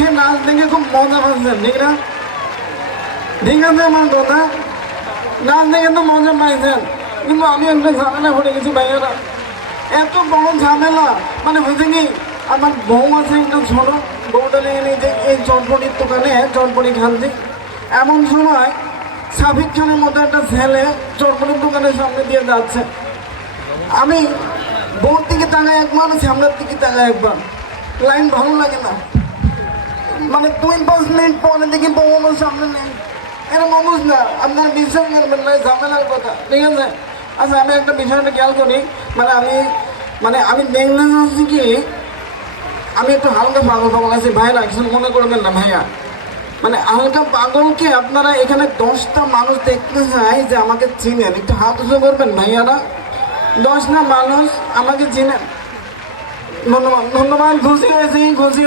দেখে নাচ দেখে খুব মজা পাচ্ছেন, ঠিক না? ঠিক আছে আমার কথা, নাচ দেখে তো মজা পাইছেন, কিন্তু আমি একটা ঝামেলা পড়ে গেছি ভাইয়ারা। এত বড় ঝামেলা, মানে হয়েছে কি, আমার বউ আছে একটা ছোট, বউটা নিয়ে নিয়ে যে এই চটপটির দোকানে চটপটি খাচ্ছি, এমন সময় সাবিক খানের মতো একটা ছেলে চটপটির দোকানের সামনে দিয়ে যাচ্ছে। আমি বউর দিকে তাকাই একবার, সামনের দিকে তাকাই একবার, লাইন ভালো লাগে না, মানে 2-5 মিনিট পরে দেখি বউ আমার সামনে নেই। এটা মানুষ না, আপনার বিশ্বাস করবেন না, ঝামেলার কথা, ঠিক আছে? আচ্ছা আমি একটা বিষয়টা খেয়াল করি, আমি দেখলে হচ্ছে কি, আমি একটু হালকা পাগল আছি ভাইরা, কিছু মনে করবেন না ভাইয়া। মানে হালকা পাগলকে আপনারা এখানে 10টা মানুষ দেখতে চায় যে আমাকে চিনেন, একটু হাত উঁচু করবেন ভাইয়ারা। 10টা মানুষ আমাকে চিনেন, ধন্যবাদ ধন্যবাদ, খুশি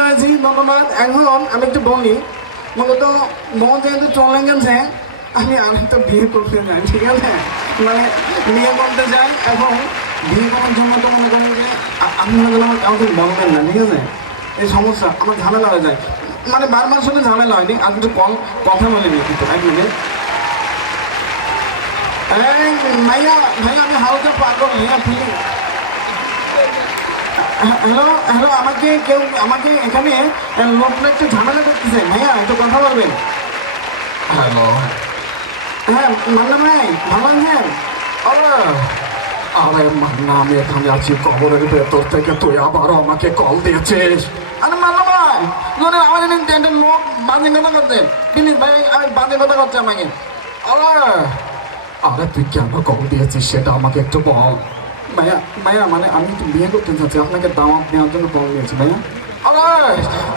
হয়েছি, ধন্যবাদ। এখন আমি একটু বলি, মূলত বউ যেহেতু চলে গেছে, আমি আরেকটা বিয়ে করতে চাই, ঠিক আছে? মানে বিয়ে করতে চাই, এবং বিয়ে করার জন্য তো মনে করেন যে আপনারা যেন আমার কাউকে বলবেন না, ঠিক আছে? এই সমস্যা আমার ঝামেলা হয়ে যায়, মানে বারবার সাথে ঝামেলা হয়নি। আর একটু কথা বলে নিই কিন্তু, এক মিনিট। এই ভাইয়া আমি হালকা পাগল ভাইয়া, প্লিজ। হ্যালো, আমাকে এখানে লোকটা একটু ঝামেলা করতেছে ভাইয়া, একটু কথা বলবেন। হ্যালো। হ্যাঁ মান্না ভাই, ভালো আছেন? আরে মান্না, আমি এখানে আছি কবরের ভেতর থেকে, তুই আবারও আমাকে কল দিয়েছিস? আরে মান্না ভাই, ধরে আমার একটা লোক বাজে কথা করছে, প্লিজ ভাই, আমি বাজে কথা করছে আমাকে। আরে তুই কেন কল দিয়েছিস সেটা আমাকে একটু বল। ভাইয়া মানে আমি একটু বিয়ে করতে চাচ্ছি, আপনাকে দাওয়াত নেওয়ার জন্য কল দিয়েছি ভাইয়া।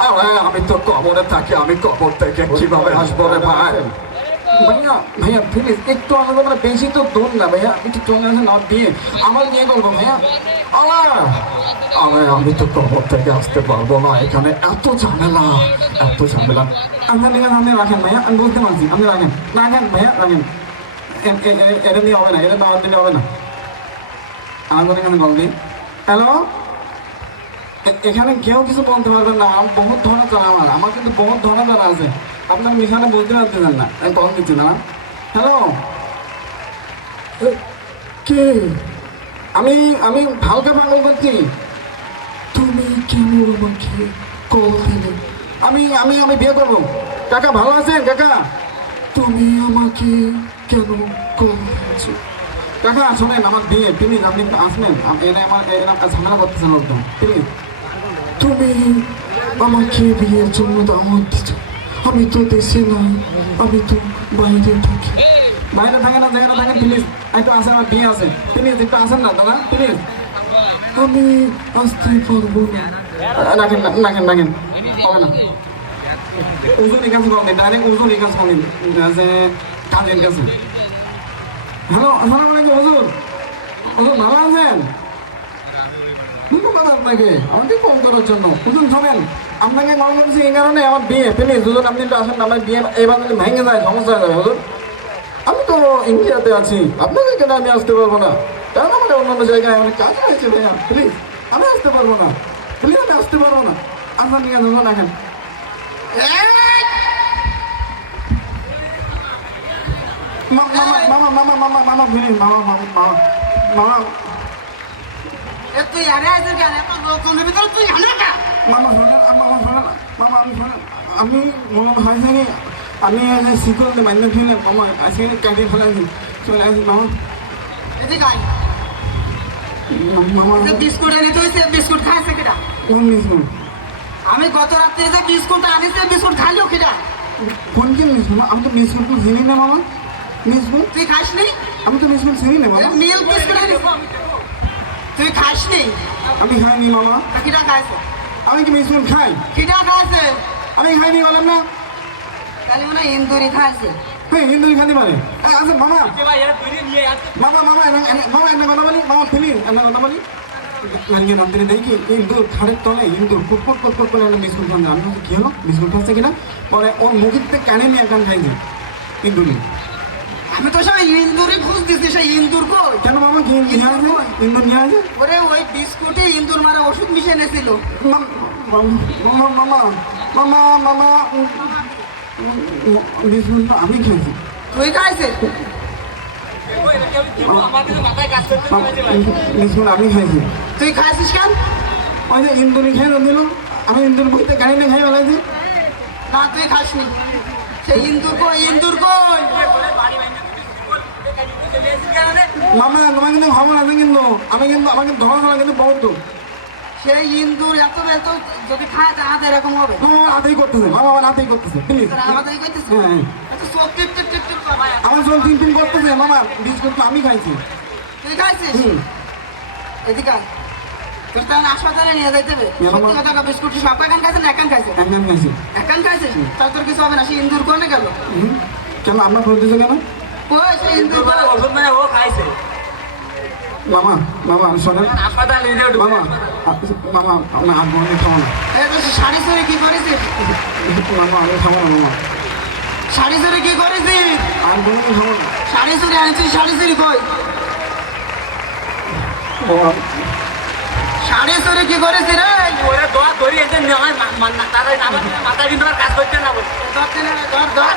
আরে আমি তো কবরে থাকি, আমি কবর থেকে কিভাবে আসবো রে ভাই? ভাইয়া প্লিজ একটু আলাদা, মানে বেশি তো দূর না ভাইয়া, একটু চলে আসেন, না দিয়ে আমার নিয়ে করবো ভাইয়া। আরে আমি তো কবর থেকে আসতে পারবো না, এখানে এত ঝামেলা। আপনার নিয়ে আপনি রাখেন ভাইয়া, আমি বুঝতে পারছি, আপনি রাখেন ভাইয়া, রাখেন। এটা নিয়ে হবে না, এটা দাওয়াত দিলে হবে না। আমাদের এখানে কল দিন। হ্যালো, এখানে কেউ কিছু বলতে পারবেন না, বহুত ধরনের জানা আমার কিন্তু বহুত ধরনের জানা আছে, আপনার মিশানে বলতে পারতেছেন না, আমি কল দিচ্ছি না। হ্যালো, কে? আমি হালকা পাগল করছি। তুমি কেন আমাকে কল দিলে? আমি বিয়ে করবো। কাকা ভালো আছেন কাকা? তুমি আমাকে কেন কল দিয়েছো? কাকা শোনেন, আমার বিয়ে, প্লিজ আপনি আসবেন, এরা ঝামেলা করতেছেন লোকজন, প্লিজ। তুমি আমাকে বিয়ের জন্য দাওয়াত দিচ্ছ? আমি তো দেশে নাই, আমি তো বাইরে থাকি। বাইরে থাকে না, প্লিজ একটু আসেন, আমার বিয়ে আছে, প্লিজ একটু আসেন না দাদা, প্লিজ। আমি আসতে পারবো না। রাখেন হবে না। উজুর কাছে কল দিন, ডাইরেক্ট উজুর কাছে কল দিন, যে কাজের কাছে। হ্যালো, আসসালামু আলাইকুম হুজুর। ভালো আছেন? ধন্যবাদ আপনাকে আমাকে কল করার জন্য। হুজুর শোনেন, আপনাকে কল করছি এই কারণে, আমার বিয়ে, প্লিজ হুজুর আপনি একটু আসেন, আমার বিয়ে এবার যদি ভেঙে যায় সমস্যা হয়ে যাবে হুজুর। আমি তো ইন্ডিয়াতে আছি, আপনাদের এখানে আমি আসতে পারবো না, কারণ আমার অন্যান্য জায়গায় আমার কাজ রয়েছে ভাইয়া, প্লিজ আমি আসতে পারবো না, আপনার নিয়ে হুজুর রাখেন। মামা প্লিজ, মামা তুই আরে আইছিস কেন? এত লোকজনের ভিতরে তুই হানা কা? আমি মনে হয়েছে আমি শিকল মাইনে ফেলে মামা আজকে কাটিয়ে ফেলাইছি, চলে আসি মামা। এদিকে আয়। মামা বিস্কুট এনে তুই বিস্কুট খাইছে কিনা? কোন মিসুন? আমি গত রাত্রে যে বিস্কুট আনিছে, বিস্কুট খাইলো কিনা? কোন কি মিসুন? আমি তো বিস্কুট চিনি না মামা। মিসুন তুই খাসনি? আমি তো বিস্কুট চিনি না মামা। মিল বিস্কুট তুই খাসনি? আমি খাইনি মামা। কিনা খাইছে? আমি কি বিস্কুট খাই? কিনা খাইছে? আমি খাইনি বললাম না। তাহলে মনে হয় ইন্দুরি খাইছে। হ্যাঁ হিন্দু খাইতে পারে। আচ্ছা মামা এনে কথা বলি, মামা প্লিজ এনে কথা বলি। রাত্রে দেখি ইন্দুর খাড়ের তলে ইন্দুর কুট করে একটা বিস্কুট খাচ্ছে। আমি বলছি কি হলো, বিস্কুট খাচ্ছে কিনা? পরে ওর মুখের থেকে কেনে নিয়ে একখান খাইছে ইন্দুরি। আমি তো সব ইন্দুরি খুঁজ দিচ্ছি, সেই ইন্দুর কই? কেন মামা কি নিয়ে আসে? ইন্দুর নিয়ে আসে? ওরে ওই বিস্কুটে ইন্দুর মারা ওষুধ মিশিয়ে এনেছিল। মামা মামা মামা মামা বিসমিল্লাহ আমি খাইছি তুই খাইছিস বিসমিল্লাহ আমি খাইছি তুই খাইছিস কেন ওই যে ইন্দুরি খাই না দিল আমি ইন্দুর বইতে গাড়ি নিয়ে খাই বেলাইছি না তুই খাসনি সেই ইন্দুর কই মামা তোমার কিন্তু ভাবো না কিন্তু আমাকে ধরা ধরা কিন্তু বহুত সেই ইন্দুর এত এত যদি খায় তাহলে এরকম হবে মামা হাতেই করতেছে মামা আমার হাতেই করতেছে প্লিজ তোরা আমাদের কইতেছিস হ্যাঁ এত সব টিপ টিপ টিপ টিপ করে। আমার সব টিম টিম করতেছে মামা বিস্কুট তো আমি খাইছি তুই খাইছিস হুম। এদিকে আয়। তোর তাহলে হাসপাতালে নিয়ে যাইতে হবে বাবা। সত্যি কথা বিস্কুট সব একান খাইছে না একান খাইছে আমি খাইছি একান খাইছিস তাহলে তোর কিছু হবে না সেই ইন্দুর কোনে গেল কেন আপনার করতেছে কেন কই সেই ইন্দুর কই? মামা মামা আমি শোনেন মামা মামা আমি হাত মনে খাবো না এই তো শাড়ি চুরি কি করেছিস মামা আমি খাবো না মামা শাড়ি চুরি কি করেছিস আর কোনো খাবো না শাড়ি চুরি আনছিস শাড়ি চুরি কই মামা শাড়ি চুরি কি করেছিস রে ধর ধর ধর